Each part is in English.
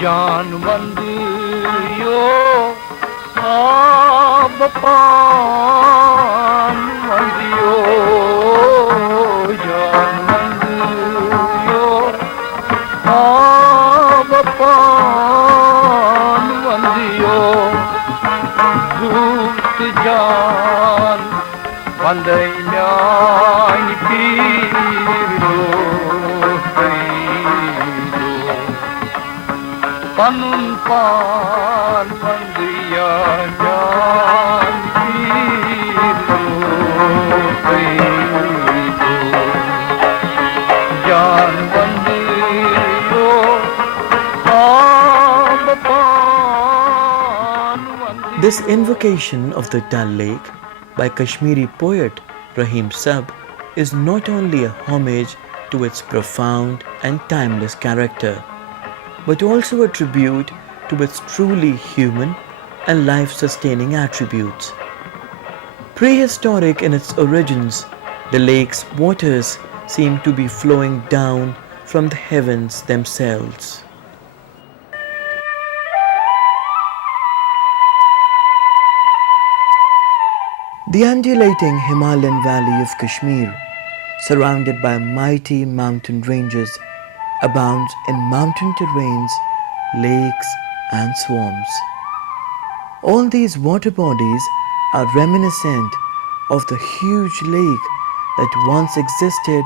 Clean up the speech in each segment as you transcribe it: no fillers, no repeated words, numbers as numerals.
जान बंदियो साब पान बंदियो जान बंदियो साब पान बंदियो दूत जान बंदई न्याय पीरो Panun pan bandiya jaan kiru jaan bandiyo aab pan bandiyo. This invocation of the Dal Lake by Kashmiri poet Rahim Sab is not only a homage to its profound and timeless character, but also a tribute to its truly human and life-sustaining attributes. Prehistoric in its origins, the lake's waters seem to be flowing down from the heavens themselves. The undulating Himalayan valley of Kashmir, surrounded by mighty mountain ranges, abounds in mountain terrains, lakes and swamps. All these water bodies are reminiscent of the huge lake that once existed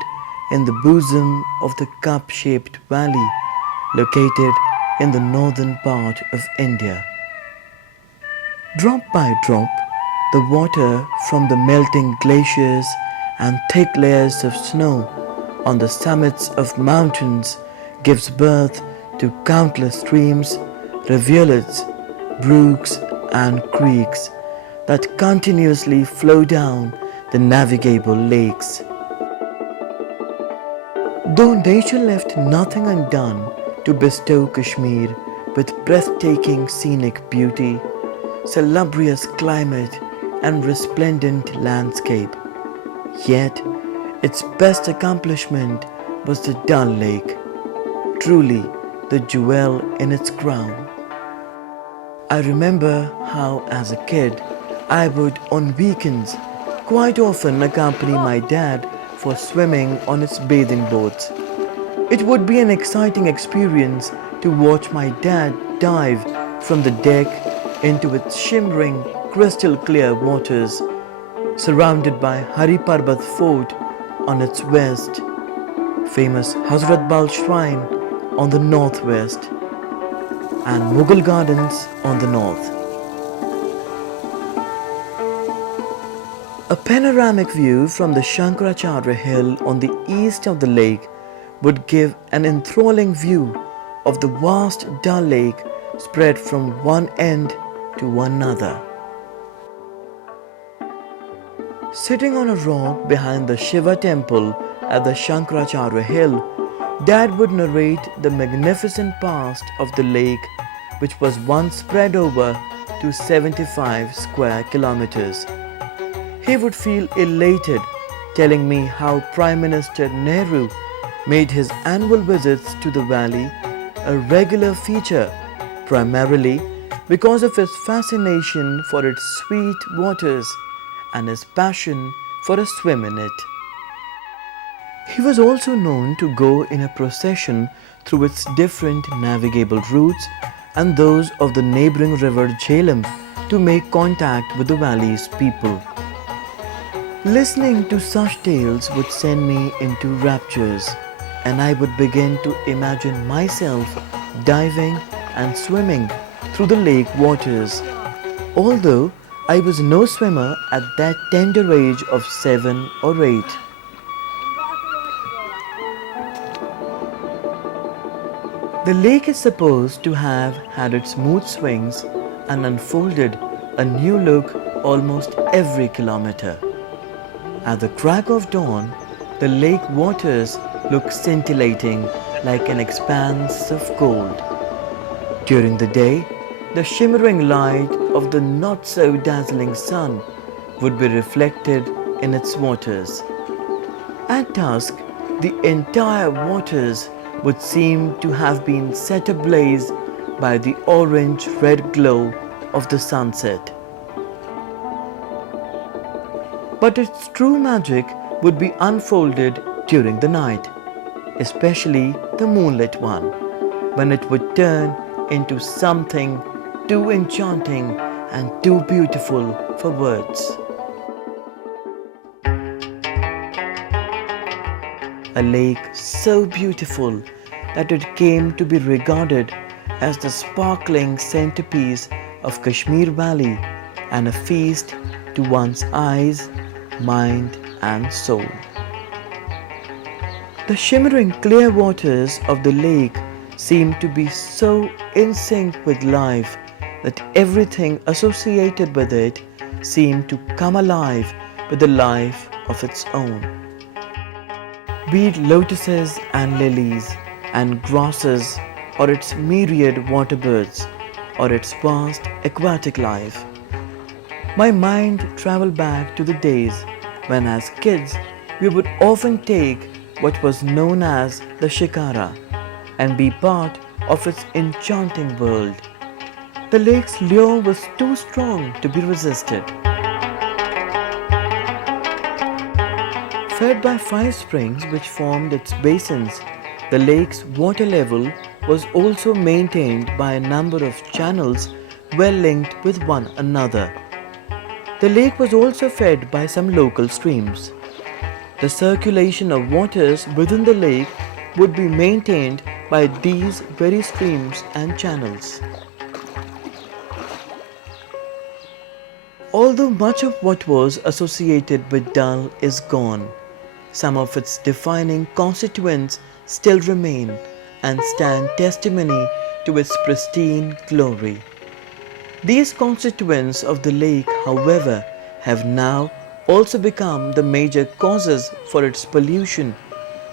in the bosom of the cup-shaped valley located in the northern part of India. Drop by drop, the water from the melting glaciers and thick layers of snow on the summits of mountains gives birth to countless streams, rivulets, brooks and creeks that continuously flow down the navigable lakes. Though nature left nothing undone to bestow Kashmir with breathtaking scenic beauty, salubrious climate and resplendent landscape, yet its best accomplishment was the Dal Lake, truly the jewel in its crown. I remember how as a kid I would on weekends quite often accompany my dad for swimming on its bathing boats. It would be an exciting experience to watch my dad dive from the deck into its shimmering crystal clear waters, surrounded by Hari Parbat Fort on its west, famous Hazrat Bal Shrine on the northwest, and Mughal Gardens on the north. A panoramic view from the Shankaracharya Hill on the east of the lake would give an enthralling view of the vast Dal Lake spread from one end to another. Sitting on a rock behind the Shiva temple at the Shankaracharya Hill, Dad would narrate the magnificent past of the lake, which was once spread over to 75 square kilometers. He would feel elated telling me how Prime Minister Nehru made his annual visits to the valley a regular feature, primarily because of his fascination for its sweet waters and his passion for a swim in it. He was also known to go in a procession through its different navigable routes and those of the neighboring river Jhelum to make contact with the valley's people. Listening to such tales would send me into raptures, and I would begin to imagine myself diving and swimming through the lake waters, although I was no swimmer at that tender age of 7 or 8. The lake is supposed to have had its mood swings and unfolded a new look almost every kilometer. At the crack of dawn, the lake waters look scintillating like an expanse of gold. During the day, the shimmering light of the not-so-dazzling sun would be reflected in its waters. At dusk, the entire waters would seem to have been set ablaze by the orange-red glow of the sunset. But its true magic would be unfolded during the night, especially the moonlit one, when it would turn into something too enchanting and too beautiful for words. A lake so beautiful that it came to be regarded as the sparkling centerpiece of Kashmir Valley and a feast to one's eyes, mind and soul. The shimmering clear waters of the lake seemed to be so in sync with life that everything associated with it seemed to come alive with a life of its own. Be it lotuses and lilies and grasses, or its myriad water birds, or its vast aquatic life. My mind traveled back to the days when as kids we would often take what was known as the shikara and be part of its enchanting world. The lake's lure was too strong to be resisted. Fed by 5 springs which formed its basins, the lake's water level was also maintained by a number of channels well linked with one another. The lake was also fed by some local streams. The circulation of waters within the lake would be maintained by these very streams and channels. Although much of what was associated with Dal is gone, some of its defining constituents still remain and stand testimony to its pristine glory. These constituents of the lake, however, have now also become the major causes for its pollution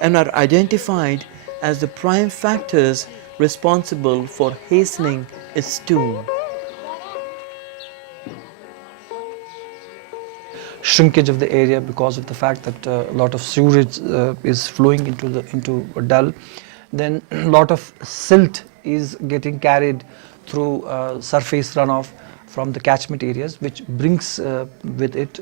and are identified as the prime factors responsible for hastening its doom. Shrinkage of the area because of the fact that a lot of sewage is flowing into Dal. Then a lot of silt is getting carried through surface runoff from the catchment areas, which brings with it,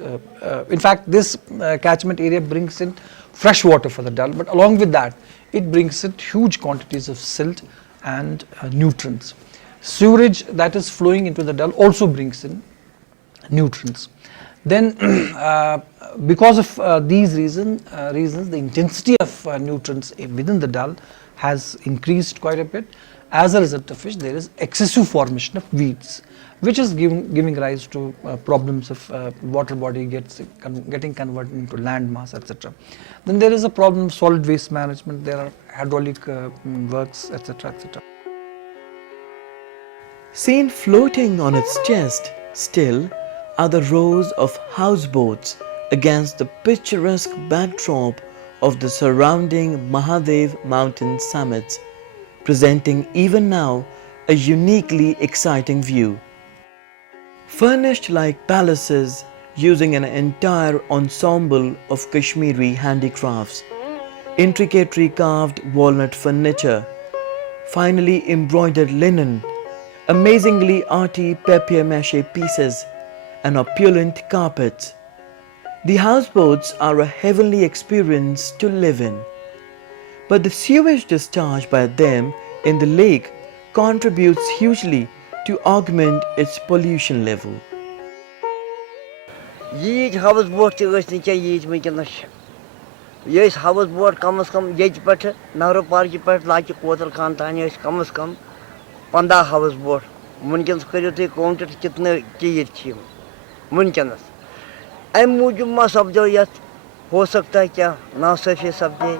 in fact this catchment area brings in fresh water for the Dal, but along with that it brings in huge quantities of silt and nutrients. Sewerage that is flowing into the Dal also brings in nutrients. Then because of these reasons, the intensity of nutrients within the Dal has increased quite a bit. As a result of which there is excessive formation of weeds, which is giving rise to problems of water body getting converted into land mass, etc. Then there is a problem of solid waste management, there are hydraulic works, etc. etc. Seen floating on its chest still are the rows of houseboats against the picturesque backdrop of the surrounding Mahadev mountain summits, presenting even now a uniquely exciting view. Furnished like palaces using an entire ensemble of Kashmiri handicrafts, intricately carved walnut furniture, finely embroidered linen, amazingly arty papier-mâché pieces, and opulent carpets. The houseboats are a heavenly experience to live in. But the sewage discharged by them in the lake contributes hugely to augment its pollution level. Yid house boat च yid वंकनस ये house boat कम से कम ये पट नहर park पट लाच कोतल खान तानी कम से कम 15 house boat वंकनस करियो ते काउंटर कितने चीज छी वंकनस एम मूजूब मा सब्जो यत हो सकता है क्या नासफी सब्जी.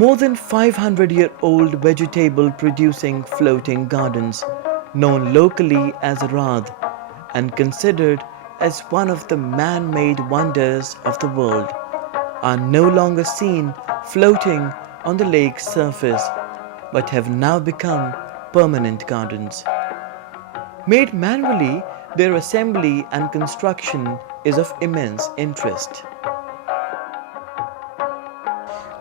More than 500-year-old vegetable-producing floating gardens, known locally as Radh and considered as one of the man-made wonders of the world, are no longer seen floating on the lake's surface, but have now become permanent gardens. Made manually, their assembly and construction is of immense interest.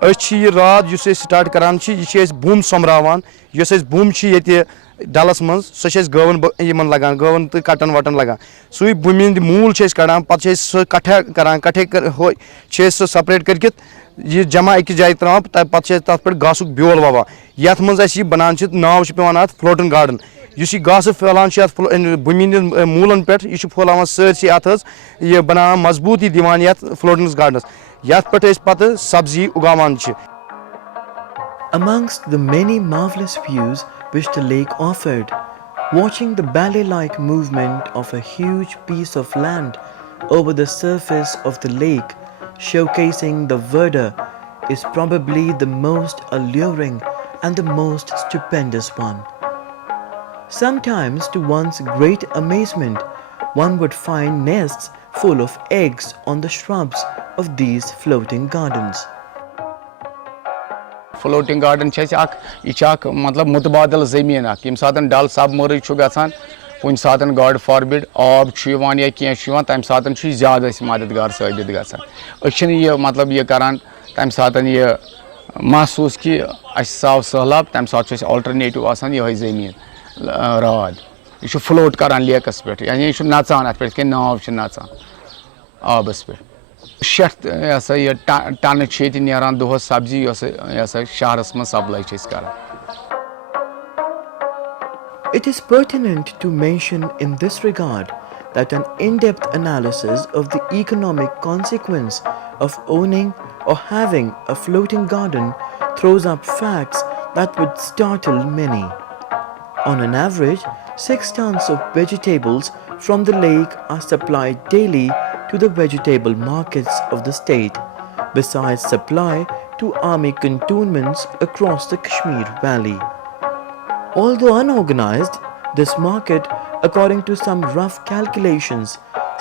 ये रात use start करान यह Bum सोमरावान use Bum ये Dallas मज सो गवन लगान गवन तो कटन वटन लगान सू बुम मूल कड़ान पे सह कठे करान कठे सह सपरेट कर यह जमा अकिस जाए त्रावान पे तथ पे घासुक ब्योल ववान ये मज बनान नाव पेवान अत फ्लोटिंग गार्डन इस घास फैलान बुम मूलन पे यह फैलावान सरसी अत यह बनाना मजबूती दिवान ये फ्लोटिंग गार्डनस ये पे सब्जी उगावान। Amongst the many marvelous views which the lake offered, watching the ballet-like movement of a huge piece of land over the surface of the lake, showcasing the verdure, is probably the most alluring and the most stupendous one. Sometimes, to one's great amazement, one would find nests full of eggs on the shrubs of these floating gardens. Floating garden यह मतलब मुतबादल ज़मीन यम सात डल submerge गसान कुन सात God forbid आब या कह तम सात ज्यादा मददगार साबित गसान यह मतलब यह करान तम सात यह महसूस कि साव सहलाब तम सात अल्टरनेटिव आसान यह ज़मीन राद यह फ्लोट करान लेकस पे यानी यह नचान अत पे नाव नचान आबस पे 6 यह टन नीरान दोहस सब्जी शहरस मज सप्लाई कर। It is pertinent to mention in this regard that an in-depth analysis of the economic consequence of owning or having a floating garden throws up facts that would startle many. On an average, 6 tons of vegetables from the lake are supplied daily to the vegetable markets of the state, besides supply to army cantonments across the Kashmir Valley. Although unorganized, this market, according to some rough calculations,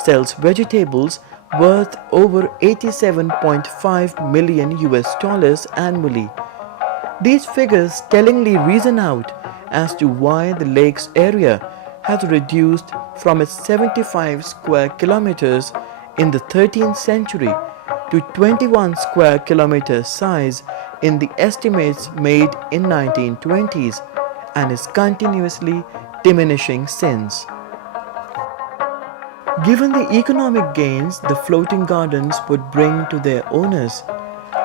sells vegetables worth over $87.5 million annually. These figures tellingly reason out as to why the lake's area has reduced from its 75 square kilometers in the 13th century to 21 square kilometer size in the estimates made in 1920s and is continuously diminishing since. Given the economic gains the floating gardens would bring to their owners,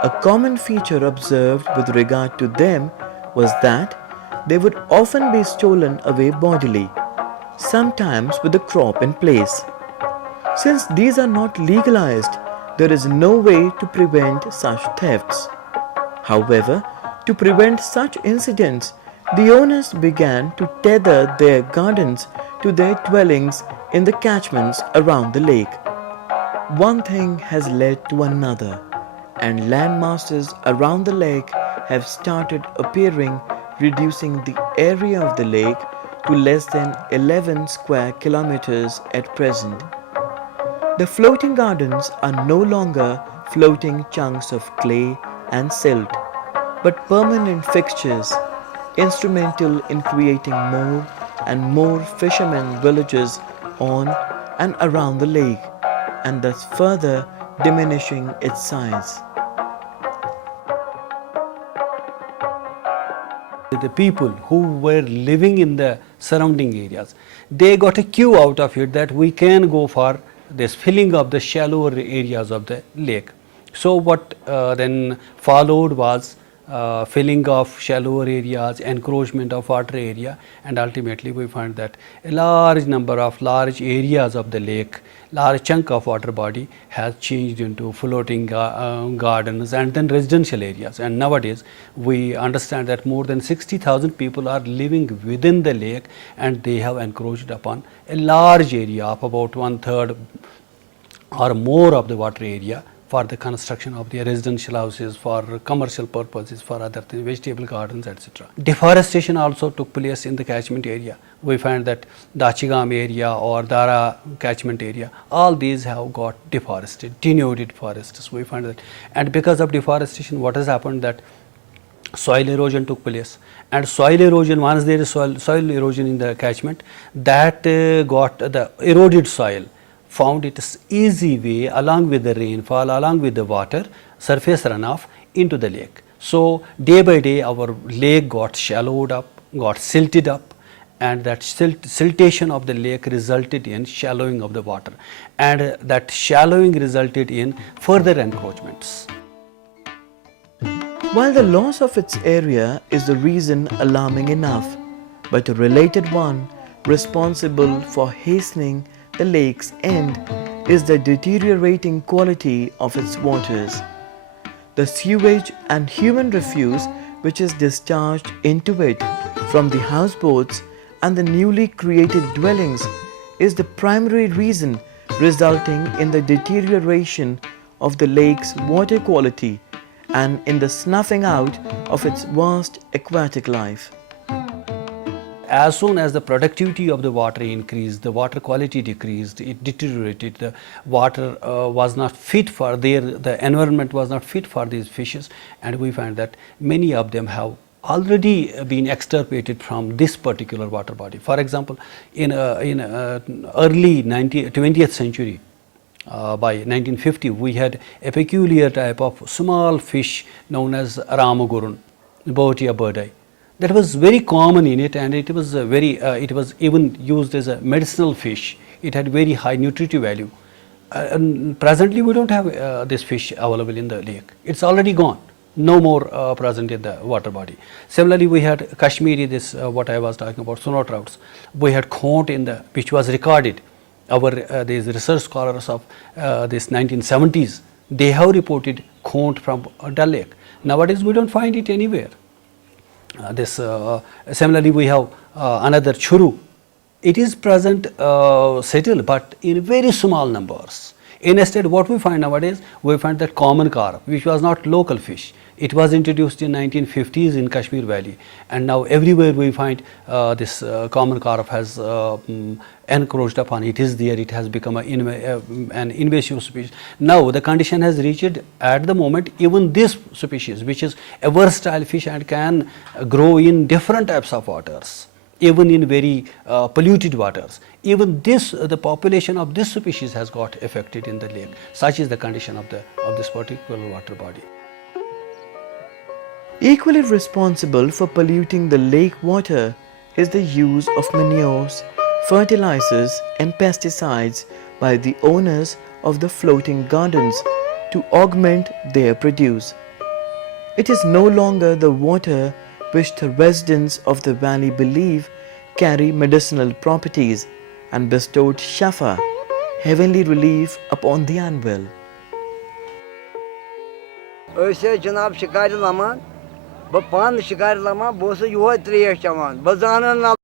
a common feature observed with regard to them was that they would often be stolen away bodily, sometimes with the crop in place. Since these are not legalized, there is no way to prevent such thefts. However, to prevent such incidents, the owners began to tether their gardens to their dwellings in the catchments around the lake. One thing has led to another, and landmasses around the lake have started appearing, reducing the area of the lake to less than 11 square kilometers at present. The floating gardens are no longer floating chunks of clay and silt, but permanent fixtures, instrumental in creating more and more fishermen villages on and around the lake, and thus further diminishing its size. The people who were living in the surrounding areas, they got a cue out of it that we can go for this filling of the shallower areas of the lake. So what then followed was filling of shallower areas, encroachment of water area, and ultimately we find that a large number of large areas of the lake, large chunk of water body has changed into floating gardens and then residential areas. And nowadays we understand that more than 60,000 people are living within the lake, and they have encroached upon a large area of about 1/3 or more of the water area for the construction of their residential houses, for commercial purposes, for other things, vegetable gardens, etc. Deforestation also took place in the catchment area. We find that the Achigam area or Dara catchment area, all these have got deforested, denuded forests. We find that, and because of deforestation, what has happened that soil erosion took place, and soil erosion, once there is soil erosion in the catchment, that got the eroded soil found its easy way along with the rainfall, along with the water, surface runoff into the lake. So day by day our lake got shallowed up, got silted up, and that siltation of the lake resulted in shallowing of the water, and that shallowing resulted in further encroachments. While the loss of its area is the reason alarming enough, but a related one responsible for hastening the lake's end is the deteriorating quality of its waters. The sewage and human refuse which is discharged into it from the houseboats and the newly created dwellings is the primary reason resulting in the deterioration of the lake's water quality and in the snuffing out of its vast aquatic life. As soon as the productivity of the water increased, the water quality decreased, it deteriorated, the water was not fit for the environment was not fit for these fishes, and we find that many of them have already been extirpated from this particular water body. For example, in early 20th century, by 1950, we had a peculiar type of small fish known as ramagurun, Boatia birdii. That was very common in it, and it was it was even used as a medicinal fish. It had very high nutritive value. And presently, we don't have this fish available in the lake. It's already gone. No more present in the water body. Similarly, we had Kashmiri, this what I was talking about, snow trouts. We had khont in the which was recorded. Our these research scholars of this 1970s, they have reported khont from Dal Lake. Nowadays, we don't find it anywhere. Similarly, we have another churu. It is present settled, but in very small numbers. Instead, what we find nowadays, we find that common carp, which was not local fish. It was introduced in 1950s in Kashmir Valley, and now everywhere we find this common carp has encroached upon. It is there. It has become an invasive species. Now the condition has reached at the moment. Even this species, which is a versatile fish and can grow in different types of waters, even in very polluted waters, even the population of this species has got affected in the lake. Such is the condition of this particular water body. Equally responsible for polluting the lake water is the use of manures, fertilizers and pesticides by the owners of the floating gardens to augment their produce. It is no longer the water which the residents of the valley believe carry medicinal properties and bestowed shafa, heavenly relief upon the unwell. Öse Cenab şikayet laman, bu pan şikayet laman, bosu yuva triyeş çaman, bazanın nal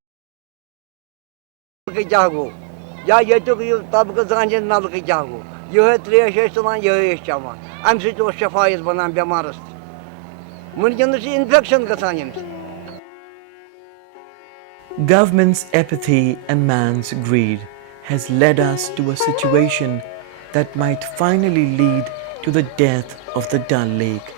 ki jago, ya yetuk yu tabkı zancın nal ki jago, yuva triyeş çaman, yuva çaman, amsi to şefayız banan bemarız. Mümkün infection kasanıyım. Government's apathy and man's greed has led us to a situation that might finally lead to the death of the Dal Lake.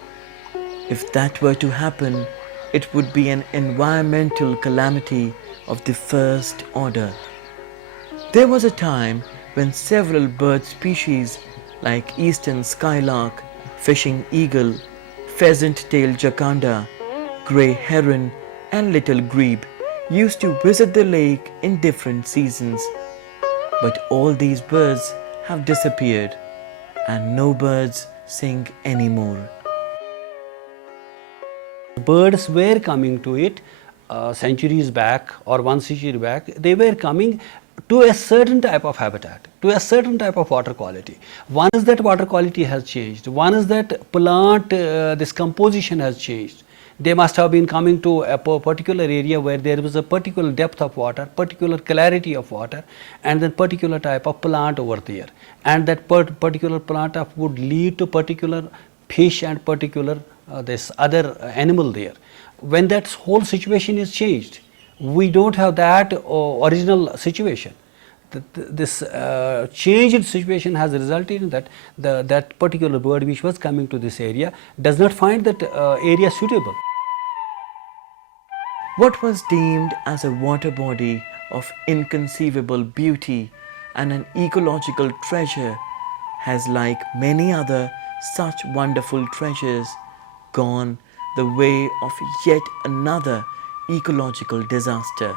If that were to happen, it would be an environmental calamity of the first order. There was a time when several bird species like eastern skylark, fishing eagle, pheasant-tailed jacanda, grey heron and little grebe used to visit the lake in different seasons. But all these birds have disappeared and no birds sing anymore. Birds were coming to it centuries back or 1 century back. They were coming to a certain type of habitat, to a certain type of water quality. One is that water quality has changed. One is that plant this composition has changed. They must have been coming to a particular area where there was a particular depth of water, particular clarity of water, and then particular type of plant over there. And that particular plant would lead to particular fish and particular this other animal there. When that whole situation is changed, we don't have that original situation. This changed situation has resulted in that that particular bird which was coming to this area does not find that area suitable. What was deemed as a water body of inconceivable beauty and an ecological treasure has, like many other such wonderful treasures, gone the way of yet another ecological disaster.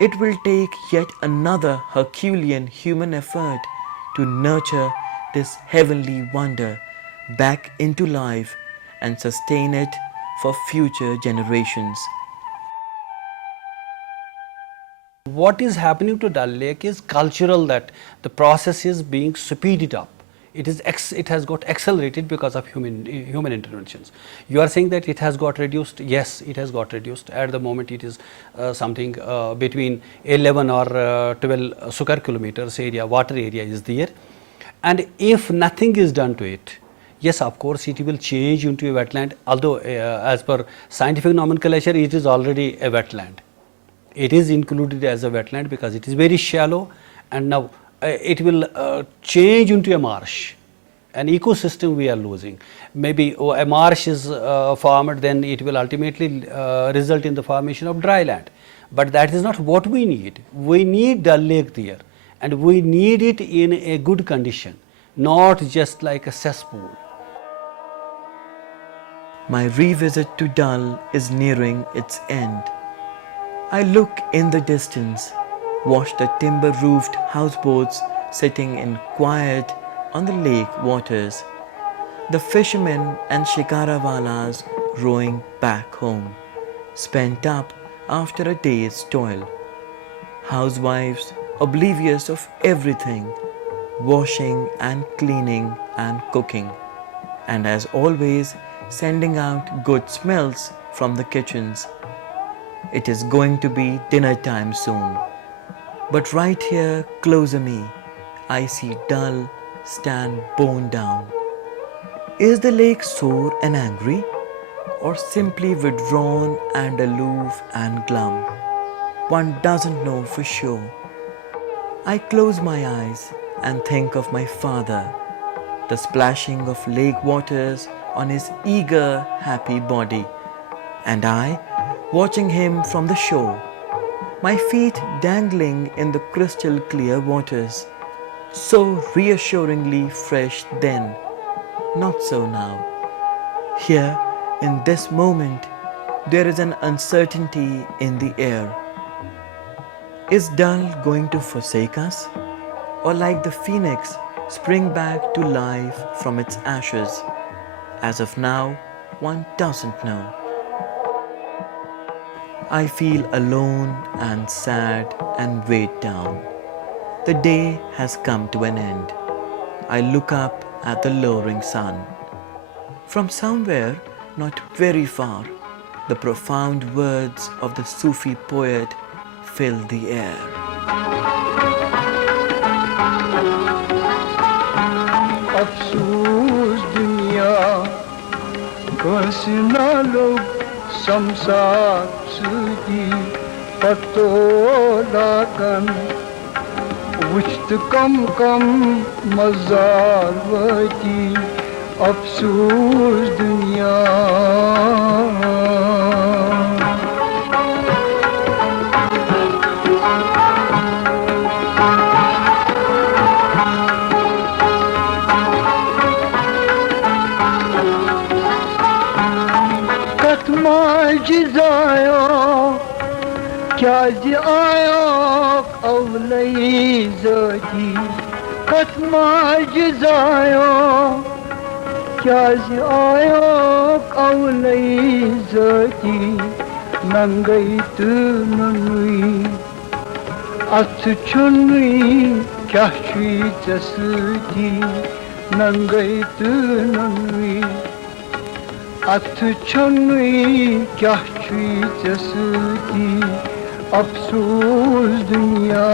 It will take yet another Herculean human effort to nurture this heavenly wonder back into life and sustain it for future generations. What is happening to Dal Lake is cultural, that the process is being speeded up. It has got accelerated because of human interventions. You are saying that it has got reduced. Yes, it has got reduced. At the moment, it is something between 11 or 12 square kilometers area, water area is there. And if nothing is done to it, yes, of course, it will change into a wetland. Although, as per scientific nomenclature, it is already a wetland. It is included as a wetland because it is very shallow, and now it will change into a marsh. An ecosystem we are losing. Maybe a marsh is formed, then it will ultimately result in the formation of dry land. But that is not what we need. We need Dal Lake there, and we need it in a good condition, not just like a cesspool. My revisit to Dal is nearing its end. I look in the distance, watch the timber-roofed houseboats sitting in quiet on the lake waters, the fishermen and shikarawalas rowing back home, spent up after a day's toil, housewives oblivious of everything, washing and cleaning and cooking, and as always sending out good smells from the kitchens. It is going to be dinner time soon. But right here close to me, I see Dal stand bone down. Is the lake sore and angry, or simply withdrawn and aloof and glum? One doesn't know for sure. I close my eyes and think of my father, the splashing of lake waters on his eager, happy body, and I watching him from the shore, my feet dangling in the crystal clear waters, so reassuringly fresh then, not so now. Here, in this moment, there is an uncertainty in the air. Is Dal going to forsake us, or like the phoenix, spring back to life from its ashes? As of now, one doesn't know. I feel alone and sad and weighed down. The day has come to an end. I look up at the lowering sun. From somewhere not very far, the profound words of the Sufi poet fill the air. अफसूस दुनिया कसना लोग संसार सुधी पतोलाकन वुश्त कम कम मजार वती अफसूस दुनिया क्या जी आया अवलई ज़ाती कत्मा जिज़ायो क्या जी आया अवलई ज़ाती नंगई तू ननुई अथ चुनुई क्या शुई जसती नंगई तू ननुई अथ चुनुई क्या शुई जसती अफसोस दुनिया